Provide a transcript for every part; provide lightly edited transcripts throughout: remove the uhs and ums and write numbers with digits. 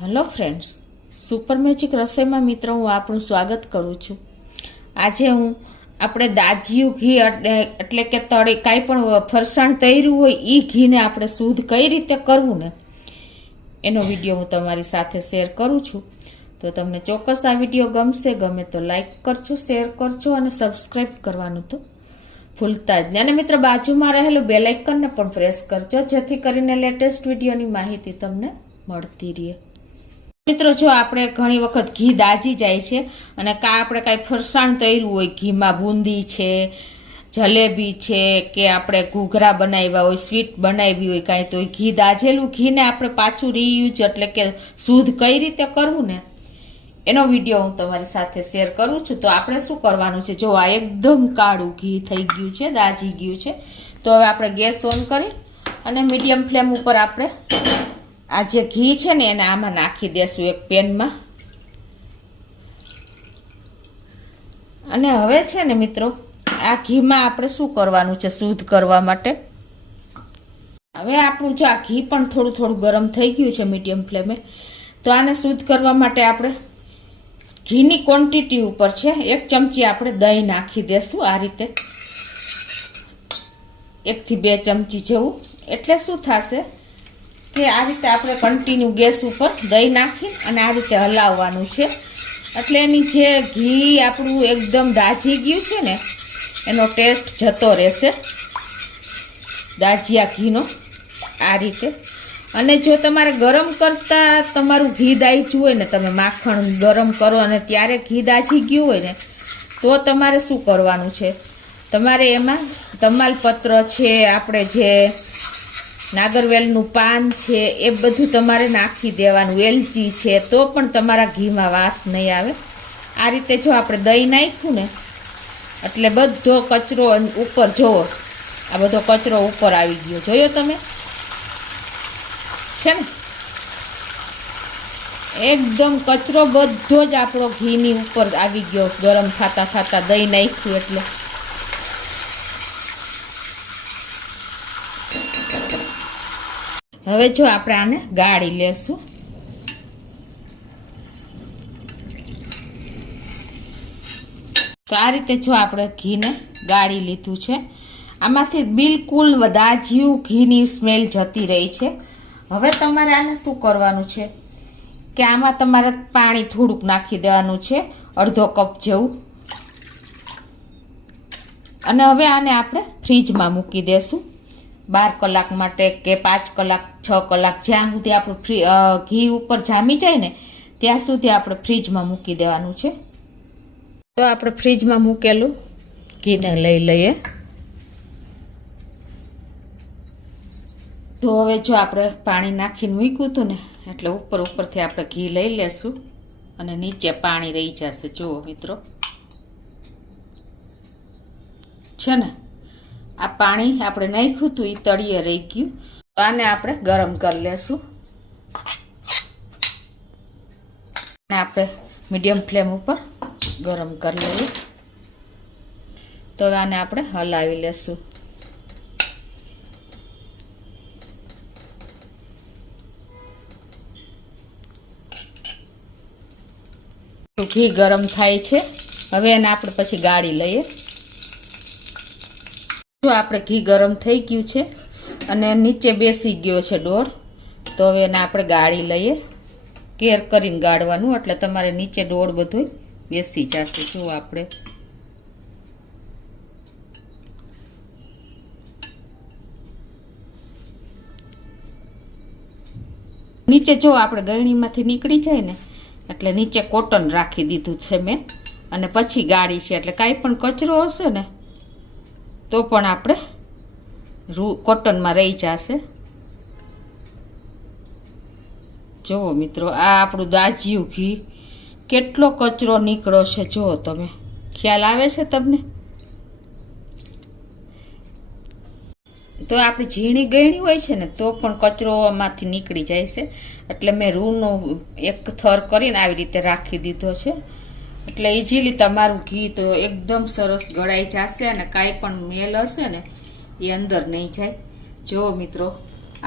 Hello friends, super magic રસોઈમાં મિત્રો હું આપણું સ્વાગત કરું છું. આજે આપણે દાજિયું ઘી એટલે કે તળી કાંઈ પણ ફરસાણ તળ્યું હોય એ ઘીને આપણે શુદ્ધ કઈ રીતે કરવું ને એનો વિડીયો હું તમારી સાથે શેર કરું છું. તો તમને ચોક્કસ આ વિડીયો ગમશે. ગમે તો લાઈક કરજો, શેર કરજો અને સબસ્ક્રાઈબ કરવાનું તો ભૂલતા જ નહીં. અને મિત્રો બાજુમાં રહેલું બેલ આઇકનને પણ પ્રેસ કરજો જેથી કરીને લેટેસ્ટ વિડીયોની માહિતી તમને મળતી રહે. મિત્રો જો આપણે ઘણી વખત ઘી દાજી જાય છે અને આપણે કાંઈ ફરસાણ તળ્યું હોય, ઘીમાં બુંદી છે, જલેબી છે કે આપણે ઘૂઘરા બનાવ્યા હોય, સ્વીટ બનાવી હોય કાંઈ, તો ઘી દાજેલું ઘીને આપણે પાછું રીયુઝ એટલે કે શુદ્ધ કઈ રીતે કરવું ને એનો વિડીયો હું તમારી સાથે શેર કરું છું. તો આપણે શું કરવાનું છે, જો આ એકદમ કાળું ઘી થઈ ગયું છે, દાજી ગયું છે. તો હવે આપણે ગેસ ઓન કરી અને મીડિયમ ફ્લેમ ઉપર આપણે આ જે ઘી છે ને એને આમાં નાખી દેશું એક પેનમાં. અને હવે છે ને મિત્રો આ ઘીમાં આપણે શું કરવાનું છે શુદ્ધ કરવા માટે. હવે આપણું જો આ ઘી પણ થોડું થોડું ગરમ થઈ ગયું છે મીડિયમ ફ્લેમે. તો આને શુદ્ધ કરવા માટે આપણે ઘીની ક્વોન્ટિટી ઉપર છે 1 ચમચી આપણે દહીં નાખી દેશું. આ રીતે 1 થી 2 ચમચી જેવું. એટલે શું થશે કે આ રીતે આપણે કન્ટિન્યુ ગેસ ઉપર દહીં નાખી અને આ રીતે હલાવવાનું છે. એટલે એની જે ઘી આપણું એકદમ દાજી ગયું છે ને એનો ટેસ્ટ જતો રહેશે દાજિયા ઘીનો આ રીતે. અને જો તમારે ગરમ કરતા તમારું ઘી દાજ્યું હોય ને, તમે માખણ ગરમ કરો અને ત્યારે ઘી દાજી ગયું હોય ને, તો તમારે શું કરવાનું છે, તમારે એમાં તમાલપત્ર છે, આપણે જે નાગરવેલનું પાન છે એ બધું તમારે નાખી દેવાનું, એલચી છે, તો પણ તમારા ઘીમાં વાસ નહીં આવે. આ રીતે જો આપણે દહીં નાખ્યું ને એટલે બધો કચરો ઉપર જોવો, આ બધો કચરો ઉપર આવી ગયો, જોયો તમે છે ને, એકદમ કચરો બધો જ આપણો ઘીની ઉપર આવી ગયો ગરમ થતા થતા દહીં નાખ્યું એટલે. હવે જો આપણે આને ગાળી લેશું. તો આ રીતે જો આપણે ઘીને ગાળી લીધું છે. આમાંથી બિલકુલ દાજિયું ઘીની સ્મેલ જતી રહી છે. હવે તમારે આને શું કરવાનું છે કે આમાં તમારે પાણી થોડુંક નાખી દેવાનું છે, અડધો કપ જેવું. અને હવે આને આપણે ફ્રીજમાં મૂકી દેશું 12 કલાક માટે કે 5 કલાક 6 કલાક, જ્યાં સુધી આપણું ઘી ઉપર જામી જાય ને ત્યાં સુધી આપણે ફ્રીજમાં મૂકી દેવાનું છે. તો આપણે ફ્રીજમાં મૂકેલું ઘીને લઈ લઈએ. તો હવે જો આપણે પાણી નાખીને મૂક્યું હતું ને એટલે ઉપરથી આપણે ઘી લઈ લેશું અને નીચે પાણી રહી જશે. જુઓ મિત્રો છે ને, આ પાણી આપણે નાખ્યું હતું એ તળિયે રહી ગયું. આને આપણે ગરમ કરી લેશું અને આપણે મીડિયમ ફ્લેમ ઉપર ગરમ કરી લઈએ. તો આને આપણે હલાવી લેશું. ઘી ગરમ થાય છે. હવે એને આપણે પછી ગાળી લઈએ. જો આપણે ઘી ગરમ થઈ ગયું છે અને નીચે બેસી ગયો છે ડોળ. તો હવે એને આપણે ગાળી લઈએ. કેર કરીને ગાળવાનું એટલે તમારે નીચે ડોળ બધું બેસી જશે. જો આપણે નીચે જો આપણે ગળણીમાંથી નીકળી જાય ને એટલે નીચે કોટન રાખી દીધું છે મેં અને પછી ગાળી છે. એટલે કાંઈ પણ કચરો હશે ને તો પણ આપણે કોટનમાં રહી જશે. જુઓ મિત્રો આ આપણું દાજિયું ઘી કેટલો કચરો નીકળ્યો છે, જુઓ તમે, ખ્યાલ આવે છે તમને. તો આપણી ઝીણી ગળણી હોય છે ને તો પણ કચરોમાંથી નીકળી જાય છે. એટલે મેં રૂનો એક થર કરીને આવી રીતે રાખી દીધો છે. એટલે ઇઝીલી તમારું ઘી તો એકદમ સરસ ગળાઈ જશે અને કાંઈ પણ મેલ હશે ને એ અંદર નહીં જાય. જુઓ મિત્રો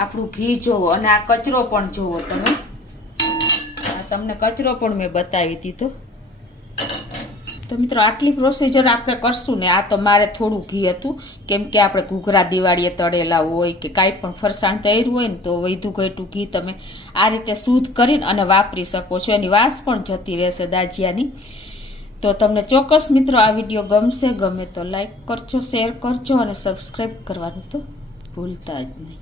આપણું ઘી જોવો અને આ કચરો પણ જોવો તમે. તમને કચરો પણ મેં બતાવી દીધો. તો મિત્રો આટલી પ્રોસિજર આપણે કરશું ને. આ તો મારે થોડું ઘી હતું, કેમ કે આપણે ઘૂઘરા દિવાળીએ તળેલા હોય કે કાંઈ પણ ફરસાણ તળ્યું હોય ને, તો વધુ ઘટું ઘી તમે આ રીતે શુદ્ધ કરીને અને વાપરી શકો છો. એની વાસ પણ જતી રહેશે દાજિયાની. તો તમને ચોક્કસ મિત્રો આ વિડીયો ગમશે. ગમે તો લાઈક કરજો, શેર કરજો અને સબસ્ક્રાઈબ કરવાનું તો ભૂલતા જ નહીં.